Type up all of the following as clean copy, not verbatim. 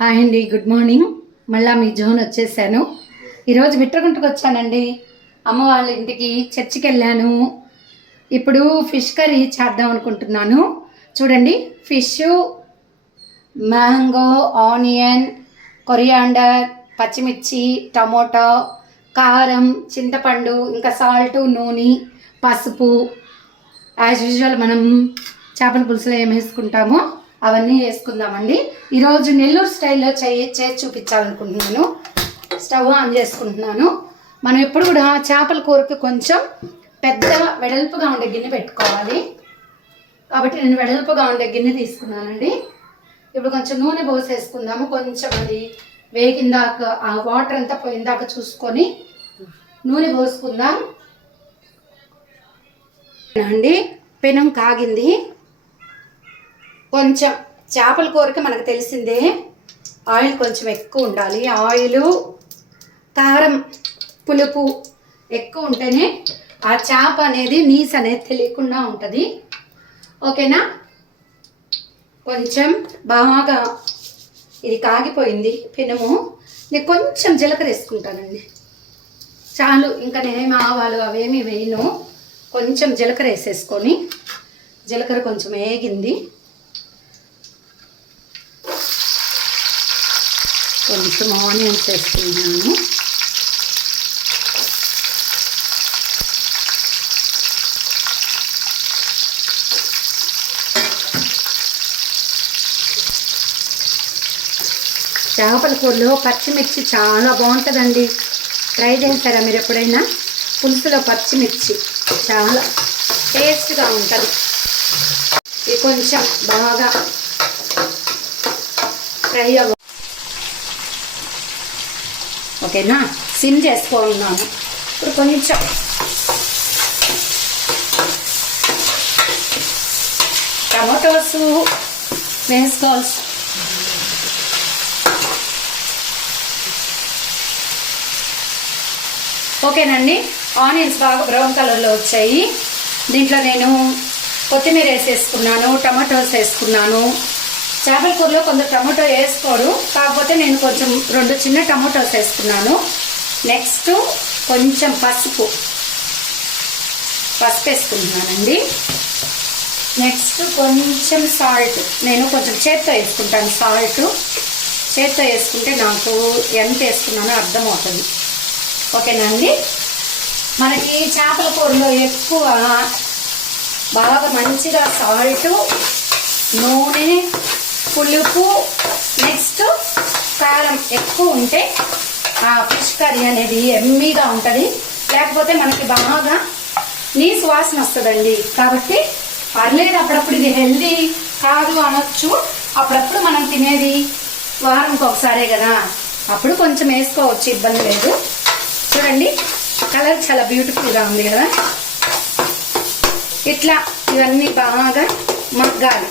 Hi అండి, good morning. మళ్ళీ మీ zone వచ్చేసాను. ఈరోజు బిట్రగుంటకు వచ్చానండి. అమ్మ వాళ్ళ ఇంటికి, చర్చికి వెళ్ళాను. ఇప్పుడు ఫిష్ కర్రీ చేద్దాం అనుకుంటున్నాను. చూడండి, ఫిష్, మ్యాంగో, ఆనియన్, కొరియాండర్, పచ్చిమిర్చి, టమోటా, కారం, చింతపండు, ఇంకా సాల్ట్, నూనె, పసుపు, యాజ్ యూజువల్ మనం చేపల పులుసులో ఏం వేసుకుంటామో అవన్నీ వేసుకుందామండి. ఈరోజు నెల్లూరు స్టైల్లో చేసి చూపించాలనుకుంటున్నాను. స్టవ్ ఆన్ చేసుకుంటున్నాను. మనం ఎప్పుడు కూడా చేపల కూరకు కొంచెం పెద్ద వెడల్పుగా ఉండే గిన్నె పెట్టుకోవాలి. కాబట్టి నేను వెడల్పుగా ఉండే గిన్నె తీసుకున్నానండి. ఇప్పుడు కొంచెం నూనె పోసేసుకుందాము. కొంచెం అది వేగిందాక, ఆ వాటర్ అంతా పోయిందాక చూసుకొని నూనె పోసుకుందాం అండి. పెనం కాగింది. కొంచెం చేపల కూరకి మనకు తెలిసిందే, ఆయిల్ కొంచెం ఎక్కువ ఉండాలి. ఆయిల్, కారం, పులుపు ఎక్కువ ఉంటేనే ఆ చేప అనేది నీసు అనేది తెలియకుండా ఉంటుంది. ఓకేనా? కొంచెం బాగా ఇది కాగిపోయింది పెనము. నేను కొంచెం జీలకర్ర వేసుకుంటానండి, చాలు. ఇంకా నేనేమి ఆవాలు అవేమి వేయను. కొంచెం జీలకర్ర వేసేసుకొని, జీలకర్ర కొంచెం వేగింది. కొంచెం ఆనియన్స్ వేసుకుంటున్నాను. చేపల కూరలో పచ్చిమిర్చి చాలా బాగుంటుందండి. ట్రై చేస్తారా మీరు ఎప్పుడైనా? పులుసులో పచ్చిమిర్చి చాలా టేస్ట్గా ఉంటుంది. ఇది కొంచెం బాగా ఫ్రై అవ్వ. ఓకేనా? సిమ్ చేసుకున్నాను. ఇప్పుడు కొంచెం టమాటోస్ వేసుకోవాలి. ఓకేనండి. ఆనియన్స్ బాగా బ్రౌన్ కలర్లో వచ్చాయి. దీంట్లో నేను కొత్తిమీర వేసేసుకున్నాను, టమాటోస్ వేసుకున్నాను. చేపల కూరలో కొందరు టమాటో వేసుకోరు, కాకపోతే నేను కొంచెం 2 చిన్న టమాటోస్ వేసుకున్నాను. నెక్స్ట్ కొంచెం పసుపు వేసుకుంటున్నానండి. నెక్స్ట్ కొంచెం సాల్ట్, నేను కొంచెం చేత్తో వేసుకుంటాను. సాల్ట్ చేత్తో వేసుకుంటే నాకు ఎంత వేసుకున్నానో అర్థమవుతుంది. ఓకేనండి. మనకి చేపల కూరలో ఎక్కువ బాగా మంచిగా సాల్ట్, నూనె, పులుపు, నెక్స్ట్ కారం ఎక్కువ ఉంటే ఆ ఫిష్ కర్రీ అనేది ఎమ్మీగా ఉంటుంది. లేకపోతే మనకి బాగా నీసు వాసన వస్తుందండి. కాబట్టి పర్లేదు, అప్పుడప్పుడు ఇది హెల్దీ కాదు అనొచ్చు. అప్పుడప్పుడు మనం తినేది వారంకి ఒకసారే కదా, అప్పుడు కొంచెం వేసుకోవచ్చు, ఇబ్బంది లేదు. చూడండి, కలర్ చాలా బ్యూటిఫుల్గా ఉంది కదా. ఇట్లా ఇవన్నీ బాగా మగ్గాలి.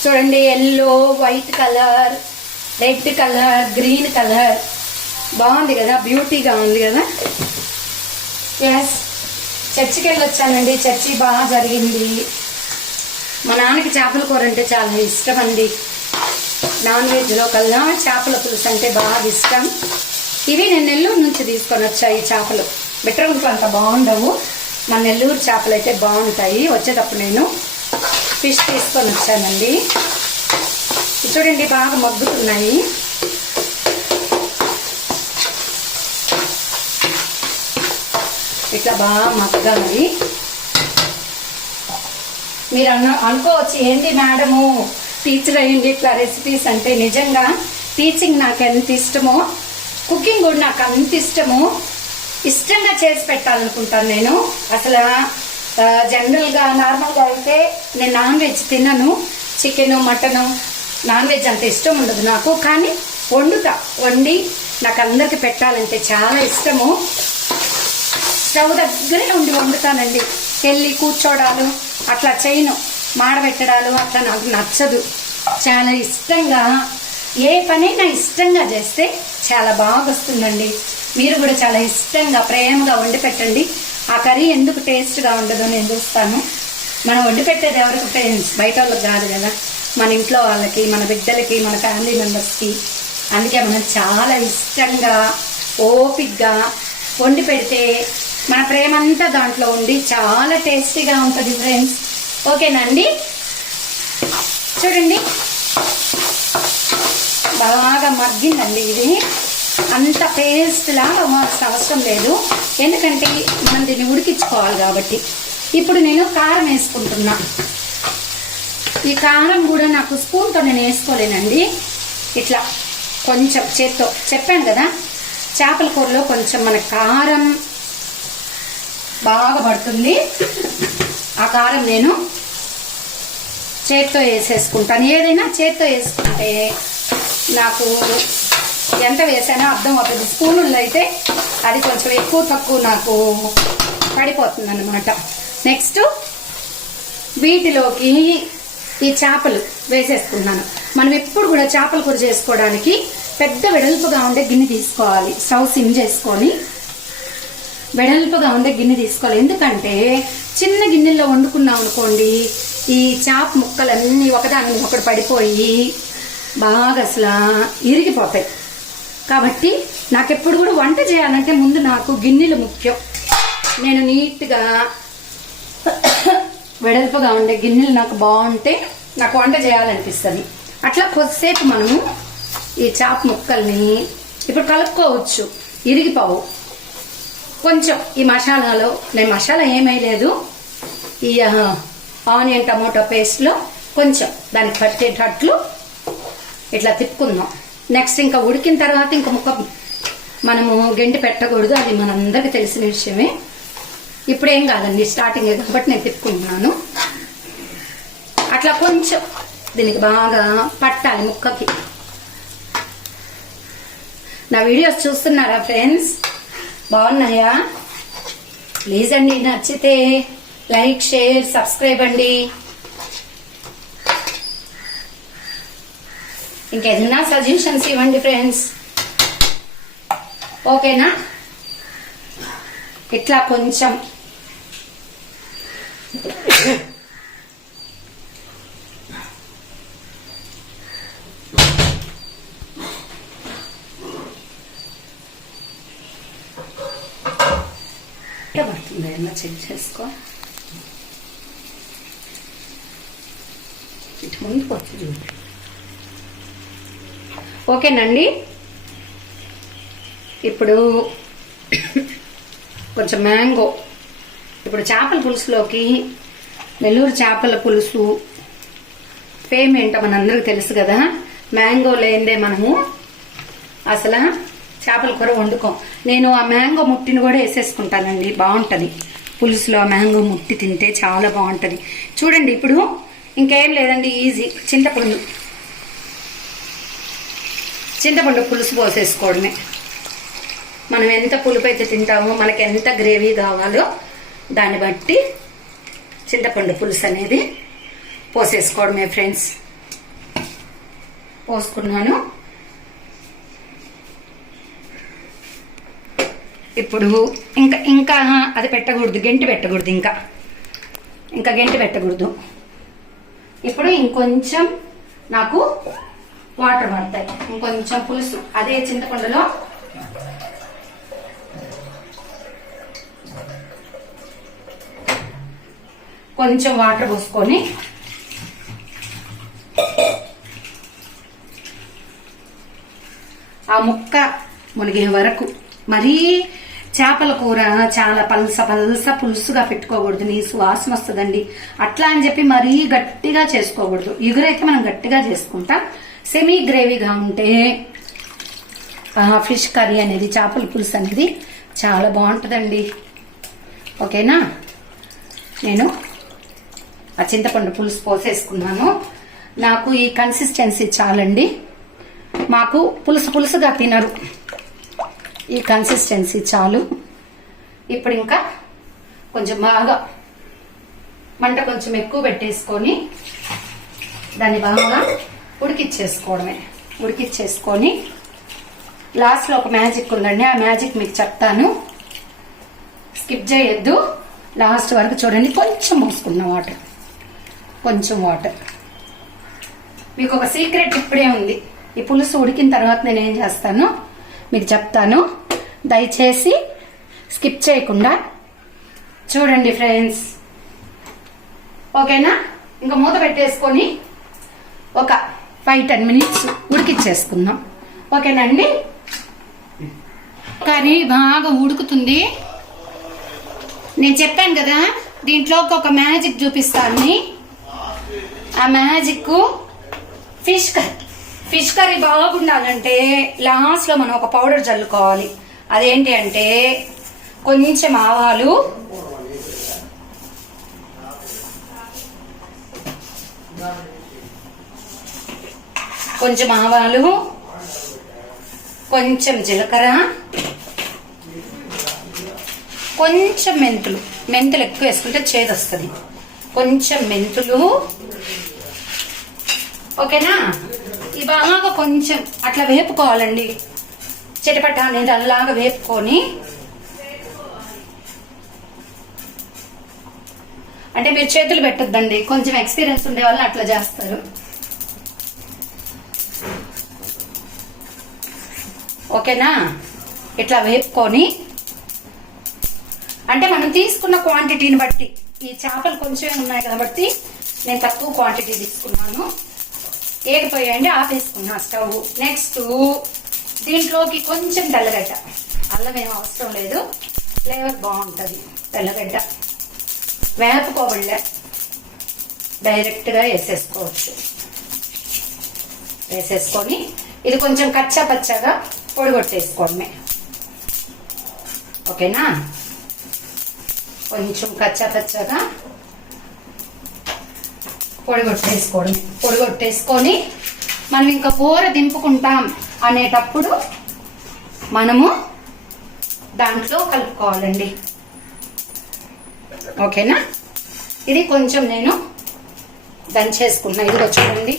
చూడండి, yellow, white colour, red colour, green colour బాగుంది కదా, బ్యూటీగా ఉంది కదా. ఎస్, చర్చికి వెళ్ళి వచ్చానండి. చర్చి బాగా జరిగింది. మా నాన్నకి చేపల కూర అంటే చాలా ఇష్టం అండి. నాన్ వెజ్లో కల్లా చేపల పులుసు అంటే బాగా ఇష్టం. ఇవి నేను నెల్లూరు నుంచి తీసుకొని వచ్చా. ఈ చేపలు బిట్రగుంటలో అంత బాగుండవు, మన నెల్లూరు చేపలు అయితే బాగుంటాయి. వచ్చేటప్పుడు నేను ఫిష్ తీసుకొని వచ్చానండి. చూడండి, బాగా మగ్గుతున్నాయి. ఇట్లా బాగా మగ్గాలి. మీరు అనుకోవచ్చు, ఏంటి మేడము టీచర్ అయ్యింది ఇట్లా రెసిపీస్ అంటే. నిజంగా టీచింగ్ నాకు ఎంత ఇష్టమో, కుకింగ్ కూడా నాకు అంత ఇష్టము. ఇష్టంగా చేసి పెట్టాలనుకుంటాను నేను. అసలు జనరల్గా నార్మల్గా అయితే నేను నాన్ వెజ్ తినను. చికెను, మటను, నాన్ వెజ్ అంత ఇష్టం ఉండదు నాకు. కానీ వండి నాకు అందరికి పెట్టాలంటే చాలా ఇష్టము. స్టవ్ దగ్గరే ఉండి వండుతానండి. వెళ్ళి కూర్చోడాలు అట్లా చేయను, మాడబెట్టడాలు అట్లా నాకు నచ్చదు. చాలా ఇష్టంగా ఏ పనైనా ఇష్టంగా చేస్తే చాలా బాగా వస్తుందండి. మీరు కూడా చాలా ఇష్టంగా ప్రేమగా వండి పెట్టండి. ఆ కర్రీ ఎందుకు టేస్ట్గా ఉండదో నేను చూస్తాను. మనం వండి పెట్టేది ఎవరికి ఫ్రెండ్స్, బయట వాళ్ళకి కాదు కదా. మన ఇంట్లో వాళ్ళకి, మన బిడ్డలకి, మన ఫ్యామిలీ మెంబర్స్కి. అందుకే మనం చాలా ఇష్టంగా ఓపిక్గా వండి పెడితే మన ప్రేమంతా దాంట్లో ఉండి చాలా టేస్టీగా ఉంటుంది ఫ్రెండ్స్. ఓకేనండి, చూడండి బాగా మగ్గిందండి. ఇది అంత పేస్ట్ లాగా అవ్వాల్సిన అవసరం లేదు, ఎందుకంటే మనం దీన్ని ఉడికించుకోవాలి కాబట్టి. ఇప్పుడు నేను కారం వేసుకుంటున్నా. ఈ కారం కూడా నాకు స్పూన్తో నేను వేసుకోలేనండి, ఇట్లా కొంచెం చేత్తో. చెప్పాను కదా చేపల కూరలో కొంచెం మన కారం బాగా పడుతుంది. ఆ కారం నేను చేత్తో వేసేసుకుంటాను. ఏదైనా చేత్తో వేసుకుంటే నాకు ఎంత వేసానో అర్థం అవుతుంది. స్పూనుల్లో అయితే అది కొంచెం ఎక్కువ తక్కువ నాకు పడిపోతుంది అన్నమాట. నెక్స్ట్ వీటిలోకి ఈ చేపలు వేసేసుకున్నాను. మనం ఎప్పుడు కూడా చేపల కూర చేసుకోవడానికి పెద్ద వెడల్పుగా ఉండే గిన్నె తీసుకోవాలి. స్టవ్ సిమ్ చేసుకొని వెడల్పుగా ఉండే గిన్నె తీసుకోవాలి. ఎందుకంటే చిన్న గిన్నెల్లో వండుకున్నాం అనుకోండి, ఈ చేప ముక్కలన్నీ ఒకదాని ఒకటి పడిపోయి బాగా అసలు ఇరిగిపోతాయి. కాబట్టి నాకెప్పుడు కూడా వంట చేయాలంటే ముందు నాకు గిన్నెలు ముఖ్యం. నేను నీట్గా వెడల్పుగా ఉండే గిన్నెలు నాకు బాగుంటే నాకు వంట చేయాలనిపిస్తుంది. అట్లా కొద్దిసేపు మనము ఈ చేప ముక్కల్ని ఇప్పుడు కలుపుకోవచ్చు, ఇరిగిపోవు. కొంచెం ఈ మసాలాలో, నేను మసాలా ఏమేయలేదు, ఈ ఆనియన్ టమోటో పేస్ట్లో కొంచెం దానికి పట్టేటట్లు ఇట్లా తిప్పుకుందాం. నెక్స్ట్ ఇంకా ఉడికిన తర్వాత ఇంకా ముక్క మనము గెంటి పెట్టకూడదు, అది మనందరికీ తెలిసిన విషయమే. ఇప్పుడేం కాదండి, స్టార్టింగ్ కాబట్టి నేను తిప్పుకుంటున్నాను. అట్లా కొంచెం దీనికి బాగా పట్టాలి ముక్కకి. నా వీడియోస్ చూస్తున్నారా ఫ్రెండ్స్? బాగున్నాయా? ప్లీజ్ అండి, నచ్చితే లైక్, షేర్, సబ్స్క్రైబ్ అండి. ఇంకేదన్నా సజెషన్స్ ఇవ్వండి ఫ్రెండ్స్. ఓకేనా? ఇట్లా కొంచెం పడుతుంది, ఎలా చెక్ చేసుకో. ఇటు ముందుకు వచ్చింది. ఓకేనండి, ఇప్పుడు కొంచెం మ్యాంగో. ఇప్పుడు చేపల పులుసులోకి నెల్లూరు చేపల పులుసు ఫేమ్ ఏంటో మనందరికి తెలుసు కదా. మ్యాంగో లేదే మనము అసలు చేపల కూర వండుకోం. నేను ఆ మ్యాంగో ముట్టిని కూడా వేసేసుకుంటానండి, బాగుంటుంది. పులుసులో ఆ మ్యాంగో ముట్టి తింటే చాలా బాగుంటుంది. చూడండి, ఇప్పుడు ఇంకేం లేదండి, ఈజీ. చింతపండు పులుసు పోసేసుకోవడమే. మనం ఎంత పులుపు అయితే తింటామో, మనకి ఎంత గ్రేవీ కావాలో దాన్ని బట్టి చింతపండు పులుసు అనేది పోసేసుకోవడమే ఫ్రెండ్స్. పోసుకున్నాను. ఇప్పుడు ఇంకా అది పెట్టకూడదు, గెంటి పెట్టకూడదు, ఇంకా గెంటి పెట్టకూడదు. ఇప్పుడు ఇంకొంచెం నాకు వాటర్ పడతాయి, ఇంకొంచెం పులుసు. అదే చింతపండులో కొంచెం వాటర్ పోసుకొని ఆ ముక్క మునిగే వరకు. మరీ చేపల కూర చాలా పల్స పులుసుగా పెట్టుకోకూడదు, నీ వాసన వస్తుందండి. అట్లా అని చెప్పి మరీ గట్టిగా చేసుకోకూడదు. ఇగురైతే మనం గట్టిగా చేసుకుంటాం. సెమీ గ్రేవీగా ఉంటే ఫిష్ కర్రీ అనేది, చేపల పులుసు అనేది చాలా బాగుంటుందండి. ఓకేనా? నేను ఆ చింతపండు పులుసు పోసేసుకున్నాను. నాకు ఈ కన్సిస్టెన్సీ చాలండి. మాకు పులుసుగా తినరు, ఈ కన్సిస్టెన్సీ చాలు. ఇప్పుడు ఇంకా కొంచెం బాగా మంట కొంచెం ఎక్కువ పెట్టేసుకొని దాన్ని బాగా ఉడికిచ్చేసుకొని లాస్ట్లో ఒక మ్యాజిక్ ఉందండి. ఆ మ్యాజిక్ మీకు చెప్తాను, స్కిప్ చేయొద్దు, లాస్ట్ వరకు చూడండి. కొంచెం పోసుకున్న వాటర్, మీకు ఒక సీక్రెట్ ఇప్పుడే ఉంది. ఈ పులుసు ఉడికిన తర్వాత నేను ఏం చేస్తాను మీకు చెప్తాను. దయచేసి స్కిప్ చేయకుండా చూడండి ఫ్రెండ్స్. ఓకేనా? ఇంకా మూత పెట్టేసుకొని ఒక 5-10 మినిట్స్ ఉడికిచ్చేసుకుందాం. ఓకేనండి? కానీ బాగా ఉడుకుతుంది. నేను చెప్పాను కదా దీంట్లోకి ఒక మ్యాజిక్ చూపిస్తాను. ఆ మ్యాజిక్ ఫిష్ కర్రీ బాగుండాలంటే లాస్ట్ లో మనం ఒక పౌడర్ చల్లుకోవాలి. అదేంటి అంటే కొంచెం ఆవాలు, కొంచెం జీలకర్ర, కొంచెం మెంతులు ఎక్కువ వేసుకుంటే చేదు వస్తుంది. కొంచెం మెంతులు. ఓకేనా? ఈ బాగా కొంచెం అట్లా వేపుకోవాలండి. చిటపట అనేది అలాగా వేపుకొని, అంటే మీరు చేతులు పెట్టొద్దండి, కొంచెం ఎక్స్పీరియన్స్ ఉండే వాళ్ళు అట్లా చేస్తారు. ఓకేనా? ఇట్లా వేపుకొని, అంటే మనం తీసుకున్న క్వాంటిటీని బట్టి, ఈ చేపలు కొంచెమే ఉన్నాయి కాబట్టి నేను తక్కువ క్వాంటిటీ తీసుకున్నాను. ఏగిపోయాయండి, ఆపేసుకున్నా స్టవ్. నెక్స్ట్ దీంట్లోకి కొంచెం తెల్లగడ్డ, అల్లం ఏం అవసరం లేదు, ఫ్లేవర్ బాగుంటుంది. తెల్లగడ్డ వేపుకోబడలే, డైరెక్ట్ గా వేసేసుకోవచ్చు. వేసేసుకొని ఇది కొంచెం కచ్చా పచ్చగా పొడిగొట్టేసుకోవడమే. ఓకేనా? కొంచెం కచ్చా పచ్చగా పొడిగొట్టేసుకొని మనం ఇంకా కూర దింపుకుంటాం అనేటప్పుడు మనము దాంట్లో కలుపుకోవాలండి. ఓకేనా? ఇది కొంచెం నేను దంచేసుకున్నా. ఇదిగో చూడండి.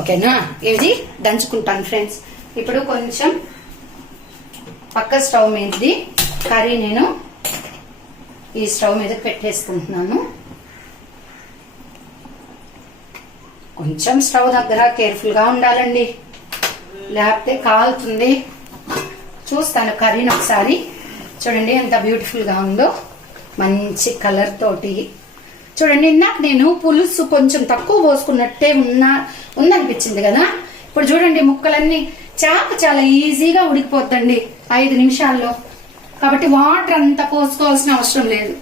ఓకేనా? ఇది దంచుకుంటాను ఫ్రెండ్స్. ఇప్పుడు కొంచెం పక్క స్టవ్ మీదది కర్రీ నేను ఈ స్టవ్ మీద పెట్టేసుకుంటున్నాను. కొంచెం స్టవ్ దగ్గర కేర్ఫుల్ గా ఉండాలండి, లేకపోతే కాలుతుంది. చూస్తాను కర్రీని ఒకసారి. చూడండి ఎంత బ్యూటిఫుల్ గా ఉందో, మంచి కలర్ తోటి. చూడండి, ఇందాక నేను పులుసు కొంచెం తక్కువ పోసుకున్నట్టే ఉందనిపించింది కదా. ఇప్పుడు చూడండి ముక్కలన్నీ, చేప చాలా ఈజీగా ఉడికిపోద్దండి 5 నిమిషాల్లో. కాబట్టి వాటర్ అంతా పోసుకోవాల్సిన అవసరం లేదు.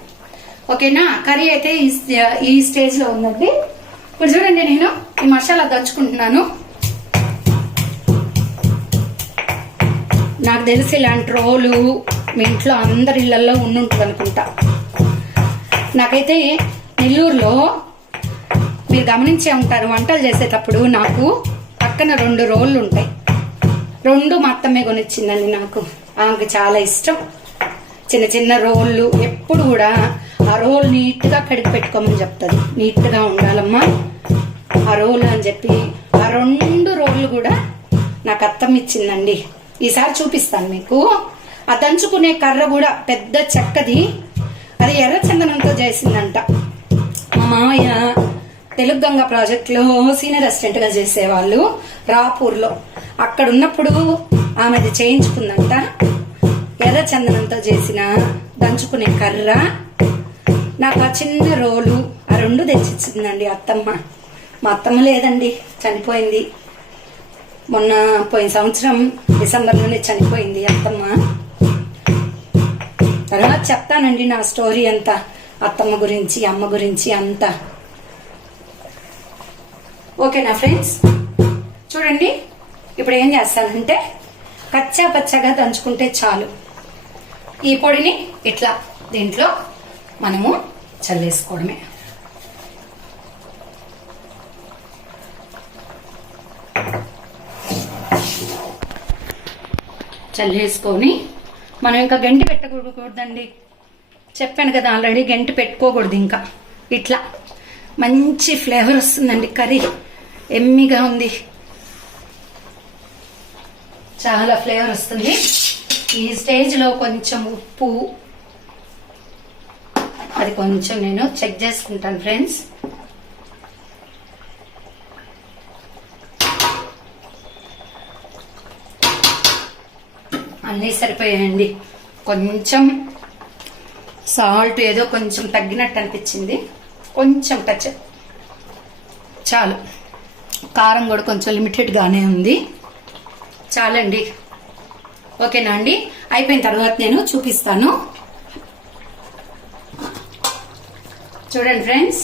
ఓకేనా? కర్రీ అయితే ఈ స్టేజ్ లో ఉందండి. ఇప్పుడు చూడండి నేను ఈ మసాలా దంచుకుంటున్నాను. నాకు తెలిసి ఇలాంటి రోలు మీ ఇంట్లో అందరి ఇళ్లలో ఉండుంటుంది అనుకుంటా. నాకైతే నెల్లూరులో మీరు గమనించే ఉంటారు, వంటలు చేసేటప్పుడు నాకు పక్కన 2 రోళ్ళు ఉంటాయి. 2 మా అత్తమ్మే కొనిచ్చిందండి నాకు. ఆమెకు చాలా ఇష్టం. చిన్న చిన్న రోళ్ళు ఎప్పుడు కూడా ఆ రోల్ నీట్ గా కడిగి పెట్టుకోమని చెప్తుంది. నీట్ గా ఉండాలమ్మా ఆ రోల్ అని చెప్పి ఆ 2 రోళ్ళు కూడా నాకు అత్తమ్మ ఇచ్చిందండి. ఈసారి చూపిస్తాను మీకు. ఆ దంచుకునే కర్ర కూడా పెద్ద చెక్కది, అది ఎర్ర చందనంతో చేసిందంట. మా మామయ్య తెలుగు గంగ ప్రాజెక్ట్ లో సీనియర్ అసిస్టెంట్ గా చేసేవాళ్ళు రాపూర్లో. అక్కడ ఉన్నప్పుడు ఆమెది చేయించుకుందంట. ఎర్ర చందనంతో చేసిన దంచుకునే కర్ర, నాకు ఆ చిన్న రోలు, ఆ 2 తెచ్చిచ్చిందండి అత్తమ్మ. మా అత్తమ్మ లేదండి, చనిపోయింది. మొన్న పోయిన సంవత్సరం డిసెంబర్లోనే చనిపోయింది అత్తమ్మ. తర్వాత చెప్తానండి నా స్టోరీ అంతా, అత్తమ్మ గురించి, అమ్మ గురించి అంతా. ఓకేనా ఫ్రెండ్స్? చూడండి, ఇప్పుడు ఏం చేస్తానంటే కచ్చా పచ్చగా దంచుకుంటే చాలు. ఈ పొడిని ఇట్లా దీంట్లో మనము చల్లేసుకోవడమే. చల్లేసుకొని మనం ఇంకా గంటి పెట్టకూడదండి. చెప్పాను కదా ఆల్రెడీ, గంటి పెట్టుకోకూడదు. ఇంకా ఇట్లా మంచి ఫ్లేవర్ వస్తుందండి. కర్రీ ఎమ్మిగా ఉంది, చాలా ఫ్లేవర్ వస్తుంది. ఈ స్టేజ్ లో కొంచెం ఉప్పు, అది కొంచెం నేను చెక్ చేసుకుంటాను ఫ్రెండ్స్. అన్నీ సరిపోయాయండి. కొంచెం సాల్ట్ ఏదో కొంచెం తగ్గినట్టు అనిపించింది, కొంచెం టచ్ చాలు. కారం కూడా కొంచెం లిమిటెడ్గానే ఉంది, చాలండి. ఓకేనా అండి? అయిపోయిన తర్వాత నేను చూపిస్తాను. చూడండి ఫ్రెండ్స్,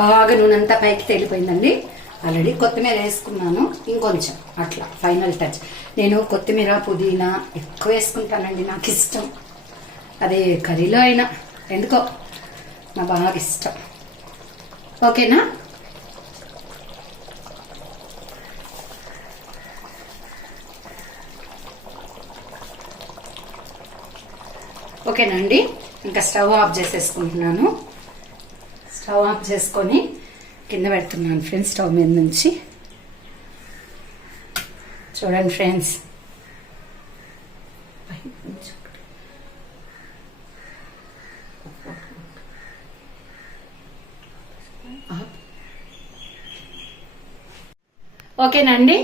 బాగా నూనె అంతా పైకి తేలిపోయిందండి. ఆల్రెడీ కొత్తిమీర వేసుకున్నాను, ఇంకొంచెం అట్లా ఫైనల్ టచ్. నేను కొత్తిమీర పుదీనా ఎక్కువ వేసుకుంటానండి, నాకు ఇష్టం. అదే కర్రీలో అయినా ఎందుకో నాకు బాగా ఇష్టం. ఓకేనా? ఓకేనా అండి? ఇంకా స్టవ్ ఆఫ్ చేసేసుకుంటున్నాను. స్టవ్ ఆఫ్ చేసుకొని కింద పెడుతున్నాను ఫ్రెండ్స్, స్టవ్ మీద నుంచి. చూడండి ఫ్రెండ్స్, ఓకేనా అండి?